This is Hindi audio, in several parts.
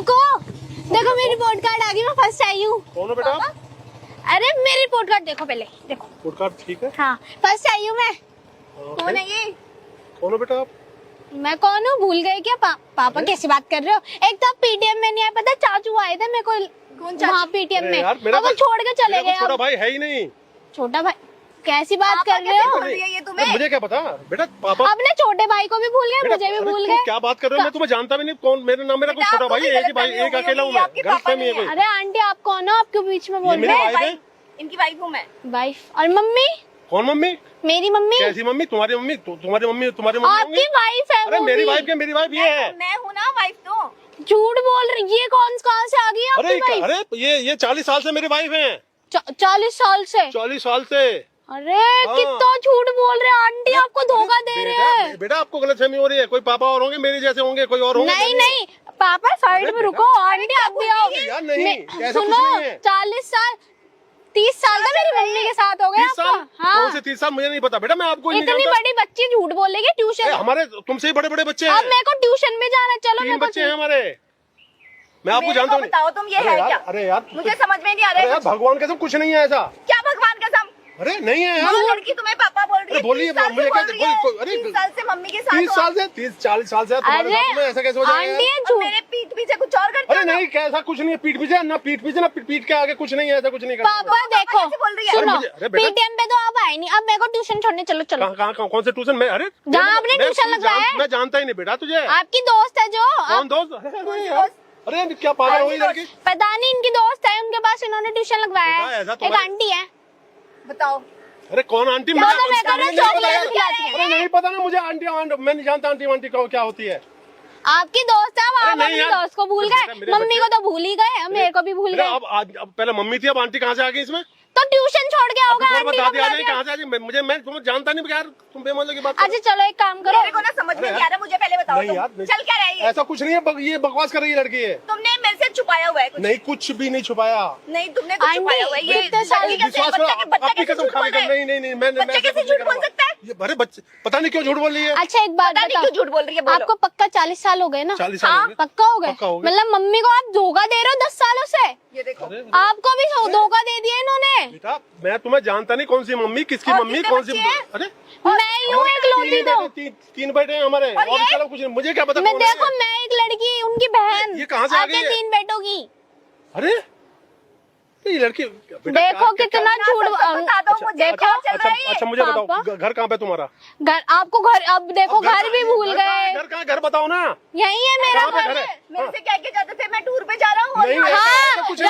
रुको, देखो मेरी रिपोर्ट कार्ड आ गई, मैं फर्स्ट आई हूँ। कौन हो बेटा आप? अरे मेरी रिपोर्ट कार्ड देखो पहले, देखो रिपोर्ट कार्ड ठीक है। हाँ फर्स्ट आई हूँ मैं। कौन है ये? कौन हो बेटा आप? मैं कौन हूँ भूल गए क्या? पापा कैसी बात कर रहे हो? एक तो पीटीएम में नहीं आया, पता चाचू आए थे मेरे को वहाँ पीटीएम में, और वो छोड़ के चले गए। छोटा भाई है ही नहीं। छोटा भाई कैसी बात कर रहे हो? ये तुम्हें मुझे क्या पता बेटा। पापा अपने छोटे भाई को भी भूल गए, मुझे भी भूल गए। क्या बात कर रहे हो? मैं तुम्हें जानता भी नहीं। कौन मेरा नाम? मेरा कोई छोटा भाई है? एक ही भाई, एक अकेला हूँ मैं। गलतफहमी है कोई। अरे आंटी आप कौन हो? आपके बीच में बोल रहे हैं। इनकी वाइफ हूँ मैं। वाइफ? और मम्मी? कौन मम्मी? मेरी मम्मी। कैसी मम्मी? तुम्हारी मम्मी? तुम्हारी मम्मी? तुम्हारी मम्मी आपकी वाइफ है? अरे मेरी वाइफ क्या? मेरी वाइफ ये है। मैं हूँ ना वाइफ। तो झूठ बोल रही, ये कहाँ से आ गई आपकी वाइफ? अरे ये 40 साल से मेरी वाइफ है। 40 साल से? 40 साल से। अरे कितना झूठ बोल रहे हैं आंटी, आपको धोखा दे रहे हैं। बेटा आपको गलतफहमी हो रही है। कोई पापा और होंगे मेरे जैसे, होंगे कोई और होंगे। नहीं पापा साइड में रुको, आंटी आप भी आओ। यार नहीं, सुनो 40 साल 30 साल का मेरी मम्मी के साथ हो गया। 30 साल? कौन से 30 साल? मुझे नहीं पता बेटा, मैं आपको इतनी बड़ी बच्ची झूठ बोलेगी ट्यूशन? हमारे तुमसे ही बड़े बड़े बच्चे हैं। अब मेरे को ट्यूशन में जाना, चलो 3 बच्चे हैं हमारे। मैं आपको जानता हूँ। बताओ तुम ये है क्या? अरे यार मुझे समझ में नहीं आ रहा है। भगवान कसम कुछ नहीं है ऐसा। क्या भगवान कसम? अरे नहीं है यार। लड़की तुम्हें पापा बोल रही है। बोलिए मुझे क्या? अरे 30 साल से मम्मी के साथ 30 साल से 30-40 साल से तुम्हारे साथ में ऐसा कैसे हो जाएगा? मेरे पीठ पीछे कुछ और करते अरे नहीं, कैसा कुछ नहीं है। पीठ पीछे ना, पीठ पीछे ना, पीठ के आगे कुछ नहीं है। ऐसा कुछ नहीं करता। पापा देखो बोल रही है। सुनो, पीटीएम पे तो आप आए नहीं, अब मेरे को ट्यूशन छोड़ने चलो। कहाँ कौन से ट्यूशन में? अरे जहाँ आपने ट्यूशन लगवाया है। मैं जानता ही नहीं बेटा तुझे। आपकी दोस्त है जो? कौन दोस्त? अरे क्या पागल हुई लड़की? पता नहीं, इनकी दोस्त है, उनके पास इन्होंने ट्यूशन लगवाया है। एक आंटी है। बताओ अरे कौन आंटी? अरे नहीं पता ना मुझे। आंटी मैं नहीं जानता आंटी क्या होती है। आपकी दोस्त है, आप अपनी दोस्त को भूल गए, मम्मी को तो भूल ही गए, मेरे को भी भूल गए। अब पहले मम्मी थी, अब आंटी कहाँ से आ गई इसमें? तो ट्यूशन छोड़ के आओगे आंटी को? कहाँ से आ गई? मुझे मैं तुम्हें जानता नहीं यार। तुम बेमतलब की बात। अच्छा चलो एक काम करो, मेरे को ना समझ में नहीं आ रहा, मुझे पहले बताओ तुम चल क्या रही है? ऐसा कुछ नहीं है, ये बकवास कर रही है लड़की है। तुमने मेरे से छुपाया हुआ है कुछ? नहीं, कुछ भी नहीं छुपाया। नहीं तुमने कुछ छुपाया हुआ है। ये आपकी कसम खा के नहीं मैं कैसे झूठ बोल सकता है? अरे बच्चे पता नहीं क्यों झूठ बोल रही है। अच्छा एक बात बताओ, क्यों झूठ बोल रही है? आपको पक्का 40 साल हो गए ना? 40 साल पक्का हो गए। मतलब मम्मी को आप धोखा दे रहे हो 10 सालों से। ये देखो आपको भी धोखा दे दिया इन्होंने। बेटा मैं तुम्हें जानता नहीं, कौन सी मम्मी, किसकी मम्मी, कौन सी? अरे मैं यूँ एक लौटी तो 3 बेटे हैं हमारे, और चलो कुछ नहीं, मुझे क्या पता। मैं देखो, मैं एक लड़की, उनकी बहन, ये कहाँ से आ गई? 3 बेटों की। अरे ये लड़की देखो कितना झूठ। देखो अच्छा मुझे बताओ, घर कहाँ पे तुम्हारा? घर आपको घर, अब देखो घर भी भूल गए। घर कहाँ? घर बताओ ना। यही है मेरा घर। मेरे से कह के जाते थे मैं टूर पे जा रहा हूँ। कुछ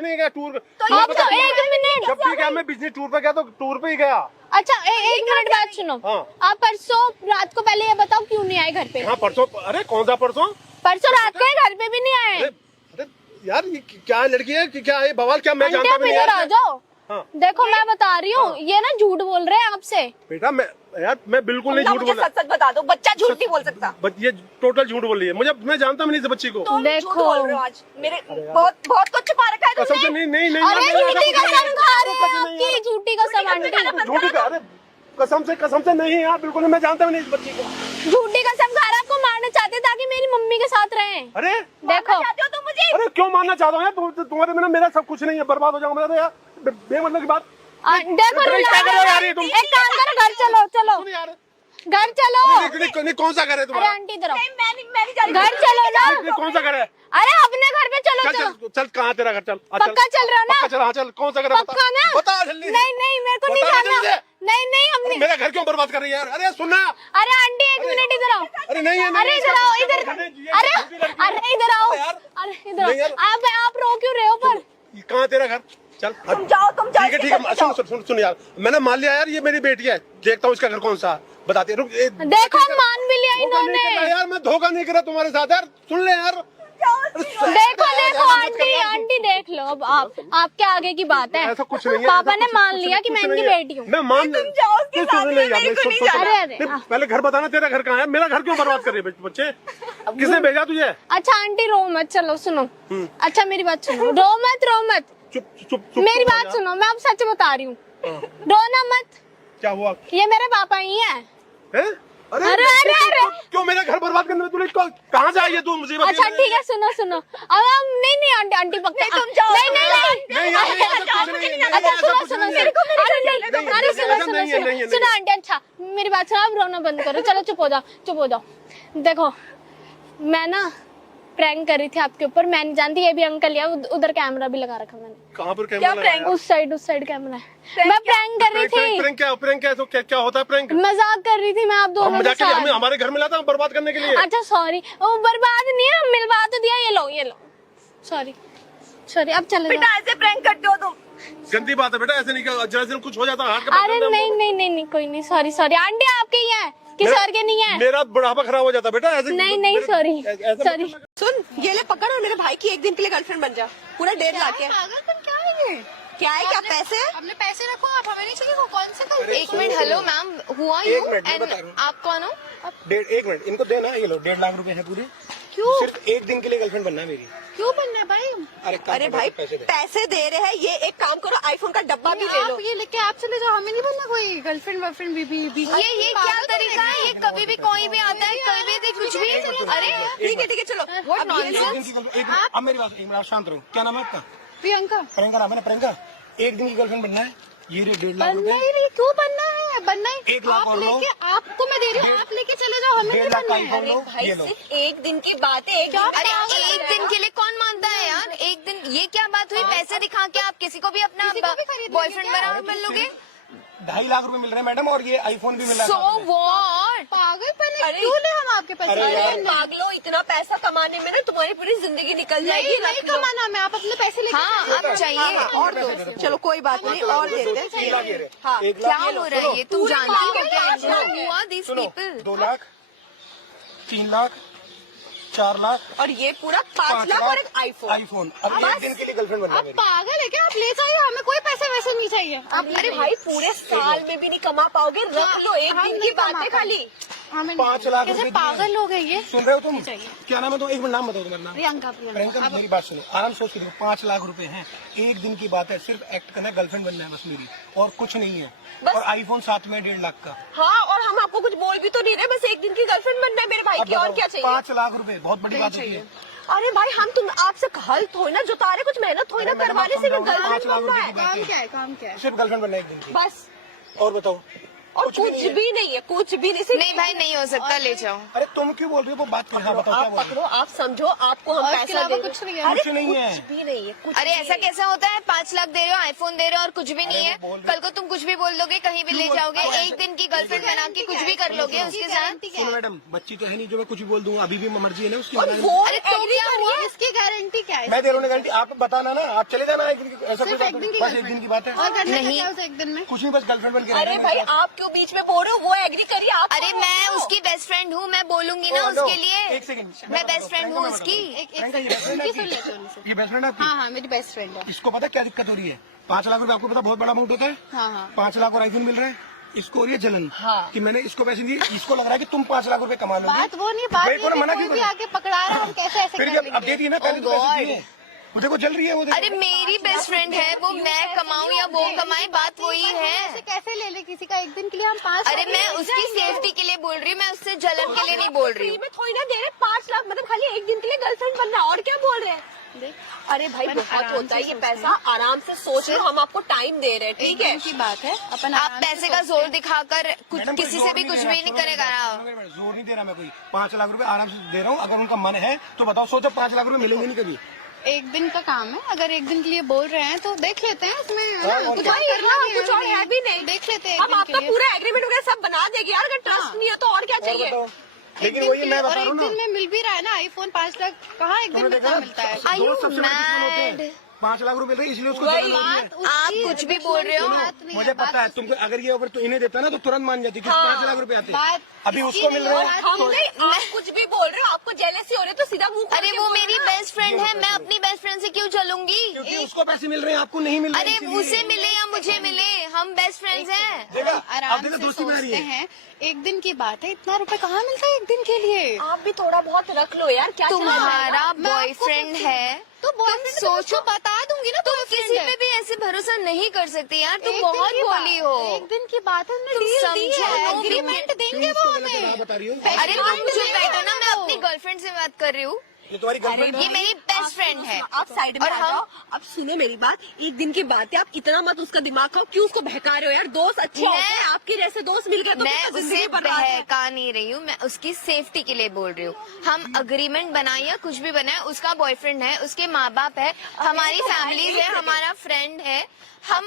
नहीं गया टूर। अब तो 1 मिनट, जब भी गया मैं बिजनेस टूर पे गया तो टूर पे ही गया। अच्छा 1 मिनट बात सुनो। आप परसों रात को पहले ये बताओ क्यों नहीं आए घर पे? हाँ परसों। अरे कौन सा परसों? परसों रात को घर पे भी नहीं आए। यार ये क्या लड़की है कि क्या है बवाल? क्या मैं जानता भी नहीं यार। आ जाओ। हाँ। देखो मैं बता रही हूँ, ये ना झूठ बोल रहे हैं आपसे। बेटा मैं बिल्कुल नहीं झूठ बोल रहा। सच बता दो, बच्चा झूठ नहीं बोल सकता। ये टोटल झूठ बोल रही है। मैं जानता भी नहीं इस बच्ची को। देखो आज मेरे बहुत कुछ छुपा रखा है तुमने। नहीं झूठी कसम खा रहे हैं आपकी, झूठी कसम आंटी। कसम से नहीं यार, बिल्कुल नहीं। मैं जानता भी नहीं इस बच्ची को। झूठी कसम खा रहा, आपको मारना चाहते ताकि मेरी मम्मी के साथ रहे। अरे देखो तुम मुझे। अरे क्यों मारना चाहता हूँ यार? तुम्हारे बिना मेरा सब कुछ नहीं है, बर्बाद हो जाऊंगा मैं यार। बेमतलब की बात। देखो एक काम करो, घर चलो घर चलो। नहीं कौन सा घर है तुम्हारा? आंटी इधर आओ, मैं घर चलो ना। कौन सा घर है? अरे अपने घर पे चलो। चल कहाँ तेरा घर? चल पक्का चल रहा ना? चल हाँ चल। कौन सा घर है? पक्का ना? बता जल्दी। नहीं मेरे को नहीं जाना। नहीं हमने मेरा घर क्यों बर्बाद कर रही है यार? अरे सुनना। अरे आंटी 1 मिनट इधर आओ। अरे नहीं अरे इधर आओ, इधर। अरे इधर आओ। अरे इधर आप रो क्यों रहे हो? पर कहाँ तेरा घर? चल तुम जाओ ठीक है। सुन यार, मैंने मान लिया यार ये मेरी बेटी है। देखता हूँ इसका घर कौन सा, बताते। रुक देखो मान भी लिया इन्होंने यार। मैं धोखा नहीं करा तुम्हारे साथ यार। सुन ले यार। देखो आंटी देख लो। अब आपके आगे की बात है। ऐसा कुछ नहीं है। पापा ने मान लिया कि मैं इनकी बेटी हूँ। मैं मान पहले घर बताना, तेरा घर कहाँ है? मेरा घर क्यों बर्बाद कर रही है? बच्चे किसने भेजा तुझे? अच्छा आंटी रो मत, चलो सुनो। अच्छा मेरी बात सुनो, रो मत। चुप मेरी बात सुनो, मैं अब सच बता रही हूँ। रोना मत। क्या हुआ? ये मेरे पापा ही हैं। अरे अरे अरे क्यों मेरा घर बर्बाद करने में तूने कहाँ से आई है तू मुझे बता। अच्छा ठीक है सुनो सुनो अब हम नहीं आंटी आंटी पक्का तुम जाओ नहीं नहीं अच्छा सुनो सुनो अरे नहीं अरे सुनो सुनो आंटी अच्छा मेरी बात सुनो आप रोना बंद करो चलो चुप हो जाओ देखो मैं ना प्रैंक कर रही थी आपके ऊपर मैं नहीं जानती ये भी अंकल है उधर कैमरा भी लगा रखा मैंने। कहाँ पर कैमरा लगा है? उस साइड कैमरा है मैं प्रैंक कर रही थी। प्रैंक क्या तो क्या होता है प्रैंक? मजाक कर रही थी मैं आप दोनों के साथ। हमें हमारे घर में लाता बर्बाद करने के लिए। अच्छा सॉरी वो बर्बाद नहीं है मिलवा तो दिया ये लो सॉरी अब चले बेटा ऐसे प्रैंक करते हो तुम। गंदी बात है बेटा ऐसे नहीं जरा दिन कुछ हो जाता है। अरे नहीं कोई नहीं सॉरी आंटी आपके ही है किसी और के नहीं है। मेरा बुढ़ापा खराब हो जाता बेटा ऐसे। नहीं सॉरी सुन ये ले पकड़ और मेरे भाई की एक दिन के लिए गर्लफ्रेंड बन जा पूरा 1.5 लाख है। पागलपन क्या है ये? क्या है क्या पैसे? अपने पैसे रखो आप हमें नहीं चाहिए वो कौन से कल। एक minute hello ma'am who are you and आप कौन हो? 1 मिनट इनको देना ये लो 1.5 लाख रुपए है पूरे। क्यों सिर्फ एक दिन के लिए गर्लफ्रेंड बनना है मेरी। क्यों बनना है भाई? अरे भाई पैसे दे रहे हैं ये एक काम करो आईफोन का डब्बा भी ले लो। आप ये लेके आप चले जाओ हमें नहीं बनना कोई गर्लफ्रेंड वर्लफ्रेंड बीबी। ये क्या तरीका है? ये कभी भी कोई भी आता है कभी भी कुछ भी। अरे ठीक है चलो अब ये लो। अब मेरी बात शांत रहो। क्या नाम है आपका? प्रियंका प्रियंका नाम है ना प्रियंका। एक दिन की गर्लफ्रेंड बनना है ये 1.5 लाख बनना रुपए। ही नहीं क्यों बनना है? बनना ही 1 लाख आप और लो। लेके आपको मैं दे रही हूँ आप लेके चले जाओ हमें नहीं 1.5 लाख बनना का है। iPhone लो, भाई ये लो। सिर्फ एक दिन की बात है। अरे एक दिन के लिए कौन मानता है यार? एक दिन ये क्या बात हुई? पैसे दिखा के आप किसी को भी अपना बॉयफ्रेंड बना लोगे? 2.5 लाख रुपए मिल रहे हैं मैडम और ये आईफोन भी मिल रहा है। So what? पागलपन है अरे, क्यों ले हम आपके पास? अरे यार, पागलो इतना पैसा कमाने में ना तुम्हारी पूरी जिंदगी निकल जाएगी। नहीं कमाना मैं आप अपने पैसे लेके हाँ अब चाहिए। और दो चलो कोई बात नहीं और देते हैं। हाँ क्या हो रहा है ये? तुम जानती हो क्या हुआ दिस पीपल? 2 लाख 3 लाख 4 लाख और ये पूरा 5 लाख और एक आईफोन। आईफोन। अब एक दिन के लिए गर्लफ्रेंड बनना है आप मेरी। पागल है क्या? आप ले जाइए हमें कोई पैसे वैसे नहीं चाहिए। आप अरे भाई पूरे साल में भी नहीं कमा पाओगे रख लो एक हम दिन की नहीं बात कमा है खाली। हमें 5 लाख कैसे रुपए पागल लोग है ये? सुन रहे हो तुम? क्या नाम है तो एक मिनट नाम बताओ तुम्हारा नाम? प्रियंका प्रियंका मेरी बात सुनो आराम सोच के देखो 5 लाख रुपए हैं एक दिन की बात है सिर्फ एक्ट करना है गर्लफ्रेंड बनना है बस मेरी और कुछ नहीं है और आईफोन साथ में 1.5 लाख का। हाँ और हम आपको कुछ बोल भी तो नहीं रहे बस एक दिन की गर्लफ्रेंड बनना है मेरे भाई की और क्या चाहिए? 5 लाख रुपए बहुत बड़ी बात है। अरे भाई हम तुम आपसे हल थोड़ी ना जुटा रहे कुछ मेहनत थोड़ी ना करवाने से भी गर्लफ्रेंड 5 लाख बनना रुपए है की बात काम क्या है? सिर्फ गर्लफ्रेंड बनना है एक दिन की बस। और बताओ और कुछ भी नहीं है कुछ भी नहीं सिर्फ नहीं भाई नहीं हो सकता ले जाओ। अरे तुम क्यों बोल रही हो वो बात हाँ बताओ क्या आप बोल रही पकड़ो आप समझो आपको हम और इसके पैसा अलावा दे कुछ नहीं है। अरे कुछ नहीं है। कुछ भी नहीं है कुछ अरे भी ऐसा नहीं। कैसे होता है? 5 लाख दे रहे हो आईफोन दे रहे हो और कुछ भी नहीं है। मैं बोल रही कल को तुम कुछ भी बोल दोगे कहीं भी ले जाओगे एक दिन की गर्लफ्रेंड बना के कुछ भी कर लोगे उसके साथ। सुनो मैडम बच्ची तो है नहीं जो मैं कुछ भी बोल दूँ अभी भी मर्जी है ना उसकी और बनाने वो अरे तो agree क्या कर रही हुआ? है। इसकी गारंटी क्या है? में। मैं दे रहा हूँ गारंटी आप बताना ना आप चले जाना एक दिन की ऐसा सिर्फ कोई एक बात दिन की नहीं, बस एक दिन की बात है और करना नहीं। क्या उसे एक दिन में? कुछ नहीं बस गर्लफ्रेंड बन के रहना अरे है भाई मेरे साथ। आप क्यों बीच में बोल रहे हो वो एग्री करिए आप। अरे मैं उसकी बेस्ट फ्रेंड हूँ मैं बोलूंगी ना लो, उसके लिए। एक सेकंड मैं बेस्ट फ्रेंड हूँ उसकी। प्रियंका, ये बेस्ट फ्रेंड है सुन आपकी? लेते हैं उनसे। ये बेस्ट फ्रेंड है आपकी? हाँ हाँ मेरी बेस्ट फ्रेंड है। इसको पता क्या दिक्कत हो रही है 5 लाख रुपए आपको पता बहुत बड़ा अमाउंट होता है। हाँ हाँ 5 लाख और आईफोन मिल रहा है इसको हो रही है जलन हाँ। कि मैंने इसको पैसे दिए इसको लग रहा है कि तुम 5 लाख रुपए कमा लोगे। बात वो नहीं बात भाई, ये थोड़ा कि मना कोई क्यों भी कर रहे? आके पकड़ा रहा है हम कैसे ऐसे फिर कर जब अब दे दिए ना पहले तो Oh पैसे God. दिए वो देखो जल रही है वो देखो। अरे मेरी बेस्ट फ्रेंड है वो मैं कमाऊं या वो कमाए बात वही ऐसे है। कैसे ले ले किसी का एक दिन के लिए हम 5 अरे मैं उसकी सेफ्टी के लिए बोल रही हूँ मैं उससे जलन के लिए नहीं बोल रही हूँ। में थोड़ी ना दे रहे 5 लाख मतलब खाली एक दिन के लिए गर्लफ्रेंड बनना और क्या बोल रहे हैं। अरे भाई अपन बहुत आराम होता है से ये सोचते पैसा आराम से सोच लो हम आपको टाइम दे रहे हैं एक ठीक है। दिन की बात है अपन आप आराम से पैसे का जोर दिखाकर कुछ मैडम, कोई किसी जोर से भी नहीं कुछ दे भी रहा, नहीं सुनो करेगा मैडम, ना। मैडम, जोर नहीं दे रहा मैं कोई 5 लाख रुपए आराम से दे रहा हूँ अगर उनका मन है तो बताओ सोचो 5 लाख रुपए मिलेंगे नहीं कभी। एक दिन का काम है अगर एक दिन के लिए बोल रहे हैं तो देख लेते हैं इसमें है हाँ, ना, और कुछ क्या? और करना हाँ, भी कुछ और है भी नहीं। देख लेते हैं हम एक दिन आपका के लिए। पूरा एग्रीमेंट वगैरह सब बना देंगे यार अगर ट्रस्ट नहीं है तो और क्या और चाहिए। बताओ एक लेकिन दिन वही के मैं लिए बता और रहा हूँ एक ना दिन में मिल भी रहा है ना आईफोन 5 लाख कहाँ एक दिन तुमने में देखा क्या ना, मिलता है? Are you दोस्त सबसे बड़े दुश्मन होते हैं। mad? 5 लाख रुपए मिल रहे हैं इसलिए उसको वही जलन होती है। बात उसकी आप कुछ भी बोल रहे हो। बात नहीं है, मुझे बात पता है तुमको अगर ये अगर तो इन्हें देता ना तो तुरंत मान जाती कि 5 लाख रुपए आते बात अभी इसकी उसको मिल नहीं रहे है, हैं बात तो नहीं आप कुछ भी बोल रहे हो आपको जेलसी हो रही है तो सीधा मुंह खोल अरे के वो बोलो मेरी ना। बेस्ट फ्रेंड है मैं अपनी बेस्ट फ्रेंड से क्यों चलूंगी? क्योंकि उसको पैसे मिल रहे हैं आपको नहीं मिल रहे अरे हैं, इसीलिए। उसे मिले या मुझे मिले हम बेस्ट फ्रेंड्स हैं। देखा अब आराम देखो से दोस्ती बना रही सोचते है। हैं एक दिन की बात है इतना रुपए कहाँ मिलता है एक दिन के लिए? आप भी थोड़ा बहुत रख लो यार क्या चला रहा है? तुम्हारा मैं आपको बॉयफ्रेंड है तो बॉयफ्रेंड सोचो। सोचो बता दूंगी होगी ना, तुम किसी पे भी ऐसे भरोसा नहीं कर सकते यार, तुम बहुत भोली हो। एक दिन की बात है, हमने तुम डील दी समझो, है, तुम एग्रीमेंट देंगे वो हमें। आप बता रही हो अरे तुम चुप बैठो ना, मैं अपनी गर्लफ्रेंड से बात कर रही हूँ, ये तुम्हारी गर्लफ्रेंड ये मेरी बेस्ट फ्रेंड है। आप साइड में और आ जाओ। अब सुनो मेरी बात, एक दिन की बात है, आप इतना मत उसका दिमाग खाओ, क्यों उसको बहका रहे हो यार? दोस्त अच्छे मैं- होते हैं, आपके जैसे दोस्त मिल गए तो मैं फिर उसे जिंदगी बर्बाद है। बहका नहीं रही हूँ, मैं उसकी सेफ्टी के लिए बोल रही हूँ। हम अग्रीमेंट बनाए या कुछ भी बनाए, उसका बॉयफ्रेंड है, उसके माँ बाप है, हमारी फैमिली है, हमारा फ्रेंड है, हम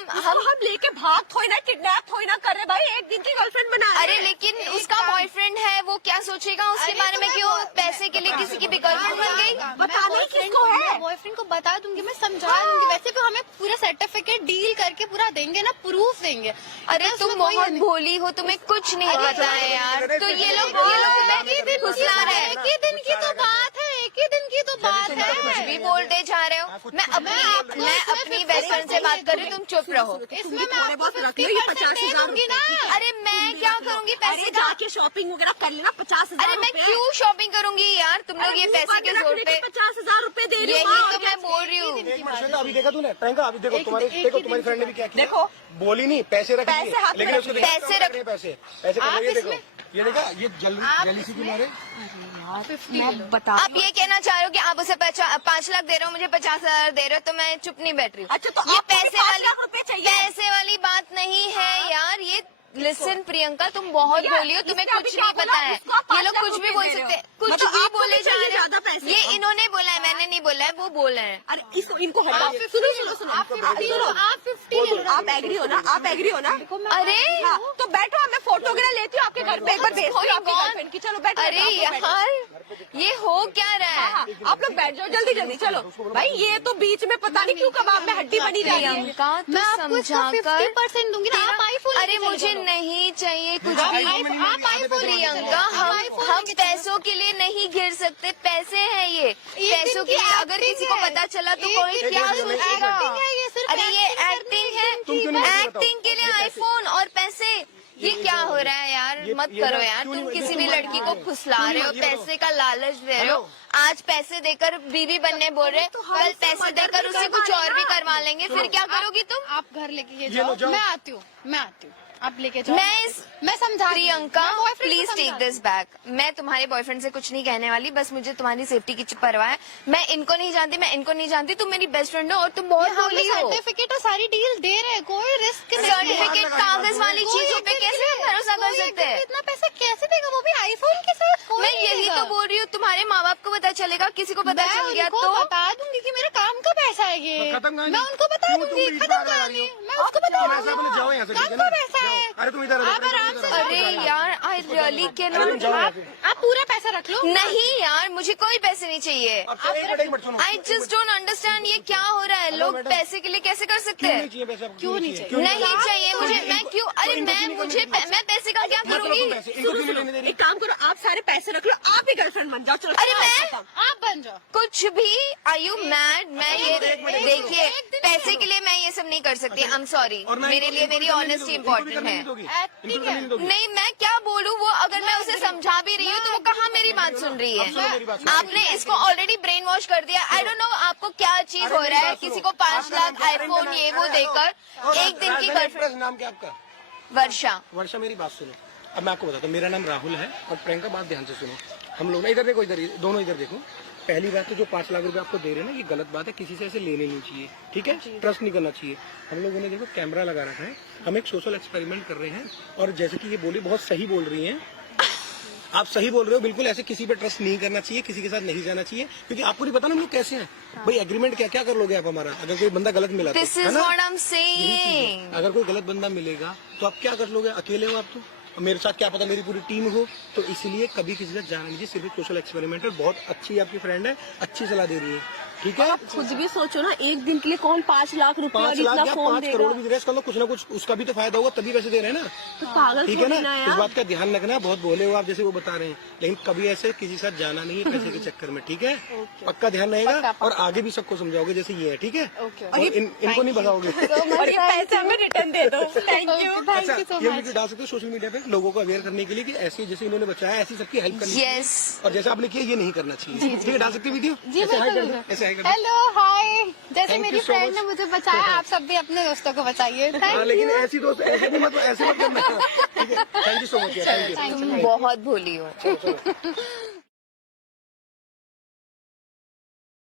लेके भाग थोड़ी ना, किडनैप थोड़ी ना कर रहे भाई, एक दिन की गर्लफ्रेंड बना रहे अरे हैं। लेकिन उसका बॉयफ्रेंड है, वो क्या सोचेगा उसके बारे में कि वो पैसे के लिए किसी की भी गर्लफ्रेंड बन गई। बता नहीं किसको है। बॉयफ्रेंड को बता दूंगी, मैं समझा दूंगी। वैसे तो हमें पूरा सर्टिफिकेट डील करके पूरा देंगे ना, प्रूफ देंगे। अरे तुम बहुत भोली हो, तुम्हें कुछ नहीं पता है यार। तो ये लोग तुम्हें फुसला रहे हैं। एक ही दिन की तो बात है, एक ही दिन की तो बात है। कुछ भी बोलते जा रहे हो। मैं अपनी बेस्ट फ्रेंड से बात कर रही हूँ, तुम चुप रहो। इसमें मैं थोड़े बहुत रख लो, ये 50,000 दूंगी ना। अरे मैं क्या करूंगी पैसे अरे का? जाके शॉपिंग वगैरह कर लेना, 50,000 अरे मैं क्यों शॉपिंग करूंगी यार, तुम लोग ये पैसे के जोर पे। 50,000 रूपए दे रही यही तो मैं बोल रही हूँ। श्वेता, अभी देखा तूने प्रियंका, अभी देखो तुम्हारी फ्रेंड ने भी क्या किया। देखो। बोली नहीं, पैसे रख पैसे लिए, हाथ में लेकिन रख उसको लिए। पैसे रख- पैसे कर ये देखो, ये देखा, ये जेलिसी की मारे। बता। आप ये कहना चाह रहे हो कि आप उसे 5 लाख दे रहे हो, मुझे 50,000 दे रहे हो, तो मैं चुप नहीं बैठ रही हूँ। अच्छा, तो ये आपको भी पैसे 5 वाली लाख रुपए चाहिए? पैसे वाली बात नहीं है यार। ये लिसन प्रियंका, तुम बहुत बोली हो, तुम्हें इसने अभी कुछ क्या नहीं बोला? पता है। उसको आप ये लोग 5 कुछ लाख भी रुपए बोल दे रहे सकते हैं, हो। कुछ मतलब भी आपको बोले भी जा चाहिए रहे ज्यादा हैं। पैसे। ये इन्होंने बोला है, मैंने नहीं बोला है, वो बोल रहे हैं। अरे इनको हटाओ। आप 50 आप एग्री हो ना? आप एग्री हो ना? अरे हाँ, तो बैठो, मैं फोटो वगैरह लेती हूँ आपके घर पे, एक बार भेजती हूँ आपकी गर्लफ्रेंड की। चलो बैठो। अरे आप लोग बैठो। यार, ये हो क्या रहा हाँ, हाँ, है? आप लोग बैठ जाओ, जल्दी जल्दी चलो भाई। ये तो बीच में पता नहीं क्यों कबाब में हड्डी बनी रही है। प्रियंका, मैं तो आपको इसका समझा 50% दूंगी ना। आप आईफोन अरे मुझे नहीं चाहिए कुछ भी। प्रियंका, हम पैसों के लिए नहीं गिर सकते, पैसे हैं ये। पैसों के लिए अगर किसी को पता चला तो कोई क्या सोचेगा? अरे ये एक्टिंग है, एक्टिंग के लिए आईफोन और पैसे, ये क्या हो रहा है यार? मत करो यार, तुम किसी भी लड़की को फुसला रहे हो, पैसे का लालच दे रहे हो। आज पैसे देकर बीवी बनने बोल रहे, कल पैसे देकर उसे कुछ और भी करवा लेंगे, फिर क्या करोगी तुम? आप घर लेके जाओ, मैं आती हूँ, आप लेके जाओ। मैं समझा प्रियंका, boyfriend प्लीज को टेक समझा दिस बैक। मैं तुम्हारे बॉयफ्रेंड से कुछ नहीं कहने वाली, बस मुझे तुम्हारी सेफ्टी की परवाह है। मैं इनको नहीं जानती, मैं इनको नहीं जानती, तुम मेरी बेस्ट फ्रेंड हो और तुम बहुत बोली हो। सर्टिफिकेट और सारी डील दे रहे हैं, कोई रिस्क नहीं है। सर्टिफिकेट कागज वाली कोई चीजों पे एक कैसे दिन हम भरोसा कर कोई एक सकते दिन हैं? इतना पैसा कैसे देगा, वो भी आईफोन के साथ? कोई मैं नहीं यही देगा। तो बोल रही हूँ, तुम्हारे माँ बाप को पता चलेगा, किसी को पता मैं चल गया उनको तो बता दूंगी कि मेरे काम का पैसा है ये। खत्म कहानी। मैं उनको बता क्यों तुम दूंगी, बीच में खत्म आ रही कहानी। हो? मैं उसको बता तुम ऐसा बोले, जाओ यहाँ से, ठीक काम है का ना? पैसा है। अरे तुम इधर आ जाओ, आप आराम से अरे यार, आई रियली कैन आप पूरा पैसा रख लो। नहीं यार, मुझे कोई पैसे नहीं चाहिए। एक मिनट सुनो। आई जस्ट डोंट अंडरस्टैंड, ये क्या हो रहा है? लोग पैसे के लिए कैसे कर सकते क्यों हैं? नहीं चाहिए पैसे आपको? क्यों नहीं चाहिए? नहीं चाहिए मुझे, मैं क्यों? अरे मैं पैसे का क्या करूंगी? पैसे इनको क्यों नहीं लेने दे रही? एक काम करो, आप सारे पैसे रख लो, आप ही गर्लफ्रेंड बन जाओ। चलो अरे मैं आप बन जाओ। कुछ भी, आर यू मैड? मैं ये देखिए, पैसे के लिए मैं ये सब नहीं कर सकती। आई एम सॉरी, और ना मेरे लिए इनको मेरी करने नहीं ऑनेस्टी दोगी, इम्पोर्टेंट इनको भी है। करने नहीं दोगी, ठीक इनको करने नहीं दोगी। नहीं, मैं क्या बोलूँ? वो अगर मैं उसे समझा भी रही हूँ तो वो कहाँ मेरी बात सुन रही सुनो मेरी बात, है? सुनो। आपने इसको ऑलरेडी ब्रेन वॉश कर दिया। आई डोंट नो आपको क्या चीज हो रहा है, किसी को 5 लाख आईफोन ये वो देकर एक दिन की गर्लफ्रेंड। नाम क्या आपका? वर्षा। वर्षा, मेरी बात सुनो। अब मैं आपको बताता हूँ, मेरा नाम राहुल है और प्रियंका, बात ध्यान से सुनो। हम लोग ना इधर देखो, इधर दोनों इधर देखो। पहली बात तो जो 5 लाख रुपए आपको दे रहे हैं ना, ये गलत बात है, किसी से ऐसे लेने नहीं चाहिए, ठीक है? ट्रस्ट नहीं करना चाहिए। हम लोगों ने देखो कैमरा लगा रखा है, हम एक सोशल एक्सपेरिमेंट कर रहे हैं और जैसे कि ये बोली, बहुत सही बोल रही हैं आप, सही बोल रहे हो बिल्कुल। ऐसे किसी पे ट्रस्ट नहीं करना चाहिए, किसी के साथ नहीं जाना चाहिए, क्योंकि आपको नहीं पता ना हम लोग कैसे हैं। भाई एग्रीमेंट क्या क्या कर लोगे आप हमारा, अगर कोई बंदा गलत मिला तो, दिस है इज ना? व्हाट आई एम यही चीज़ सेइंग। है। अगर कोई गलत बंदा मिलेगा तो आप क्या कर लोगे? अकेले हो आप तो, और मेरे साथ क्या पता मेरी पूरी टीम हो, तो इसलिए कभी किसी से जाना नहीं, सिर्फ सोशल एक्सपेरिमेंट है। बहुत अच्छी आपकी फ्रेंड है, अच्छी सलाह दे रही है, ठीक है? आप खुद भी सोचो ना, एक दिन के लिए कौन 5 लाख रुपए 5 और लाख इतना या फोन 5 देगा? करोड़ भी रेस कर लो, कुछ ना कुछ उसका भी तो फायदा होगा, तभी पैसे दे रहे हैं ना, तो पागल ठीक है थोड़ी ना? यार। इस बात का ध्यान रखना। बहुत भोले हो आप, जैसे वो बता रहे हैं, लेकिन कभी ऐसे किसी के साथ जाना नहीं है पैसे के चक्कर में, ठीक है? पक्का ध्यान रहेगा और आगे भी सबको समझाओगे जैसे ये है, ठीक है? और इनको नहीं भगाओगे। और ये पैसे हमें रिटर्न दे दो। Thank you. अच्छा, ये वीडियो डाल सकते हो सोशल मीडिया पे? है लोगों को अवेयर करने के लिए कि ऐसी जैसे इन्होंने बचाया ऐसी सबकी हेल्प करनी चाहिए। यस और जैसा आपने किया ये नहीं करना चाहिए। ठीक है, डाल सकते वीडियो? जी ऐसे हाई कर बिल्कुल। दो, ऐसे हाई कर दो। हेलो हाय, जैसे Thank मेरी you so फ्रेंड much. ने मुझे बचाया, आप सब भी अपने दोस्तों को बचाइए। हाँ, थैंक लेकिन यू। ऐसी दोस्त ऐसे भी मत, ऐसे मत करना। ठीक है, thank you so much. Thank you. बहुत भोली हो। चलो, चलो।